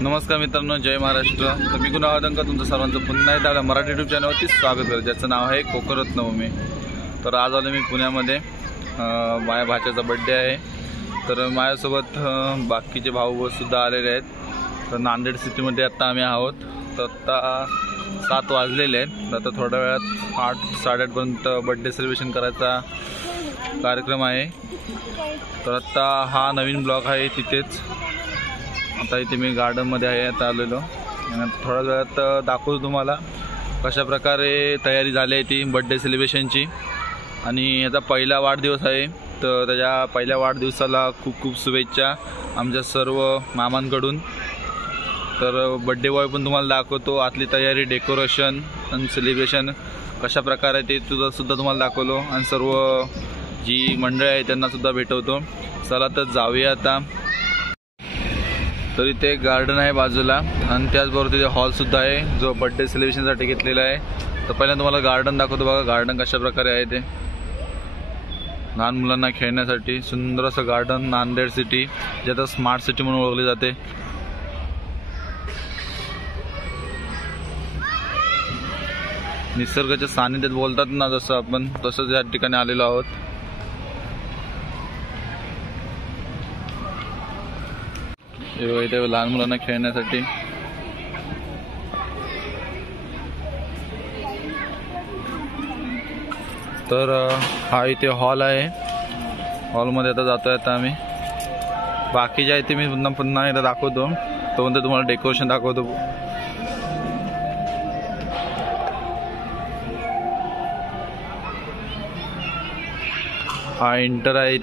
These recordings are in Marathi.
नमस्कार मित्रांनो, जय महाराष्ट्र. तर मी गुन्हा आदंका तुमचं सर्वांचं पुन्हा एकदा आपल्या मराठी यूट्यूब चॅनलवरती स्वागत करतो, ज्याचं नाव आहे कोकरत्नभूमी. तर आज आलो मी पुण्यामध्ये. माझ्या भाच्याचा बड्डे आहे. तर माझ्यासोबत बाकीचे भाऊसुद्धा आलेले आहेत. तर नांदेड सिटीमध्ये आत्ता आम्ही आहोत. तर आत्ता 7 वाजलेले आहेत. आता थोड्या वेळात 8-8:30पर्यंत बड्डे सेलिब्रेशन करायचा कार्यक्रम आहे. तर आत्ता हा नवीन ब्लॉग आहे तिथेच. आता इथे मी गार्डनमध्ये आहे आता आलेलो. आणि थोड्या वेळात दाखवतो तुम्हाला कशा प्रकारे तयारी झाली आहे ती बड्डे सेलिब्रेशनची. आणि याचा पहिला वाढदिवस आहे. तर त्याच्या पहिल्या वाढदिवसाला खूप खूप शुभेच्छा आमच्या सर्व मामांकडून. तर बड्डे बॉय पण तुम्हाला दाखवतो. आतली तयारी, डेकोरेशन आणि सेलिब्रेशन कशा प्रकारे ते सुद्धा तुम्हाला दाखवलो. आणि सर्व जी मंडळ आहे त्यांनासुद्धा भेटवतो. चला तर जाऊया आता. तर इथे एक गार्डन आहे बाजूला आणि त्याचबरोबर तिथे हॉलसुद्धा आहे जो बड्डे सेलिब्रेशनसाठी घेतलेला आहे. तर पहिल्यांदा तुम्हाला गार्डन दाखवतो. बघा गार्डन कशा प्रकारे आहे ते. लहान मुलांना खेळण्यासाठी सुंदर असं गार्डन. नांदेड सिटी ज्यात स्मार्ट सिटी म्हणून ओळखली जाते. निसर्गाच्या सानिध्यात बोलतात ना जसं आपण, तसंच या ठिकाणी आलेलो आहोत. इथे लहान मुलांना खेळण्यासाठी तर हा इथे हॉल आहे. हॉलमध्ये आता जातोय आता आम्ही. बाकी जे आहे ते मी पुन्हा एकदा दाखवतो. तोपर्यंत तुम्हाला डेकोरेशन दाखवतो. हा एंटर आहे.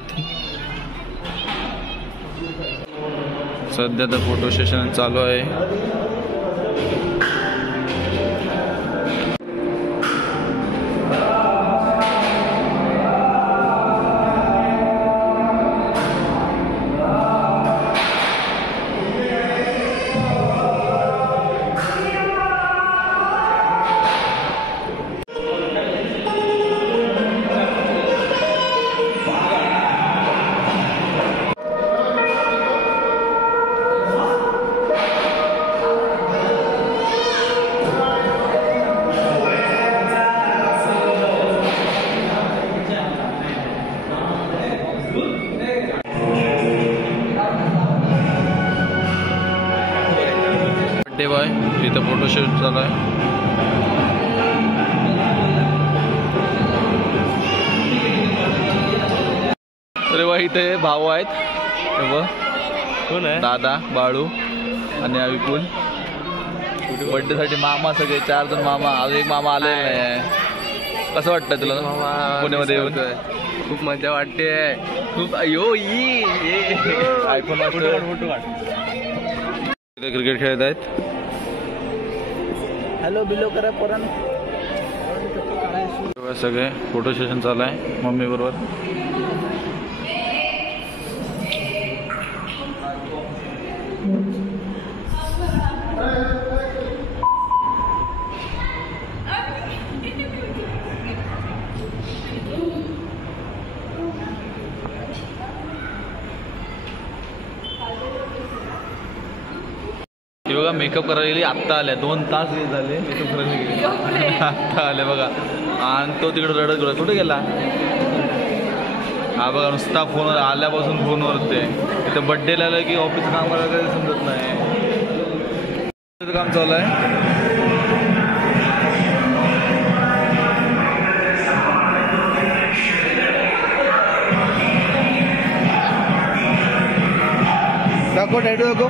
सध्या तर फोटो सेशन चालू आहे. बड्डे बॉय इथं फोटोशूट चालू आहे. अरे वा, इथे भाऊ आहेत. कोण आहे? दादा, बाळू आणि विपुल. बड्डे साठी मामा सगळे 4 जण मामा. अजून एक मामा आलेला नाही आहे. कसं वाटतं तुला पुण्यामध्ये येऊन? खूप मजा वाटते. खूप आयफोन क्रिकेट खेळत आहेत. हॅलो बिलो करा पोरांनो. सगळे फोटो सेशन चालू आहे मम्मी बरोबर. बघा मेकअप करायला गेली. आत्ता आल्या. 2 तास झाले मेकअप करायला गेले. आत्ता आले बघा. आणि तो तिकडे रडत रडत कुठे गेला? हा बघा नुसता फोन आल्यापासून फोनवर. ते इथं बड्डेला आलं की ऑफिस काम करायला काही समजत नाही. काम चालू आहे. दाखव टॅटू दाखव.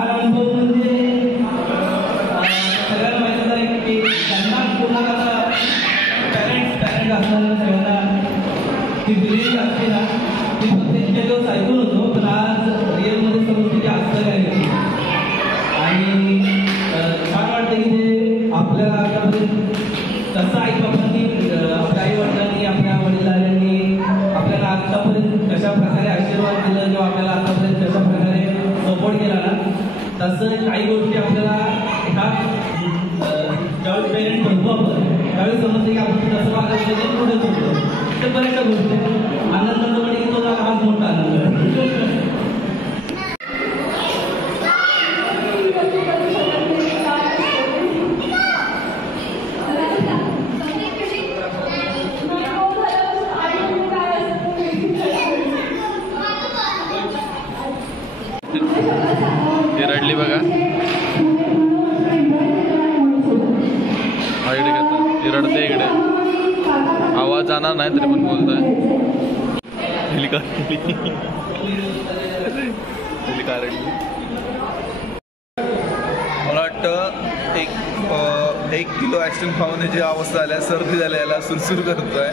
हा अनुभव म्हणजे सगळ्यांना माहितीच आहे की त्यांना पूर्ण पॅरेंट्स असणाऱ्या सगळ्यांना ती बिलीव्ह असते ना ती फक्त इतके दिवस ऐकून होतो पण आज रिअलमध्ये समजते की असतं काय नाही. आणि छान वाटतं की ते आपल्याला आतापर्यंत कसं आई बाबांनी आपल्या आई वडिलांनी आपल्या वडिलांनी आपल्याला आतापर्यंत कशा प्रकारे आशीर्वाद दिला किंवा आपल्याला आतापर्यंत कशा प्रकारे सपोर्ट केला ना तसं काही गोष्टी आपल्याला ह्या ज्यावेळेस पेरेंट बनतो आपण त्यावेळेस समजते की आपण कसं वागायला पाहिजे पुढे होतो ते बऱ्याचशा गोष्टी आनंदाचा म्हणजे की तो झाला हा मोठा आनंद आहे. ती रडली बघा. हा इकडे घेता ती रडते इकडे आवाज जाणार नाही तरी पण बोलतोय. मला वाटतं एक किलो आईस्क्रीम खाऊन याची अवस्था आल्या सर्दी झाल्या याला सुरसुर करतोय.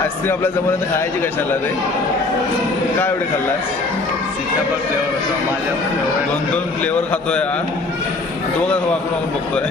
आईस्क्रीम आपल्या जमवण्यात खायची कशाला रे काय एवढे खाल्लास? सीताफळ फ्लेवर होता माझ्या फ्लेवर 2 फ्लेवर खातोय हा तो बघा वाकून बघतोय.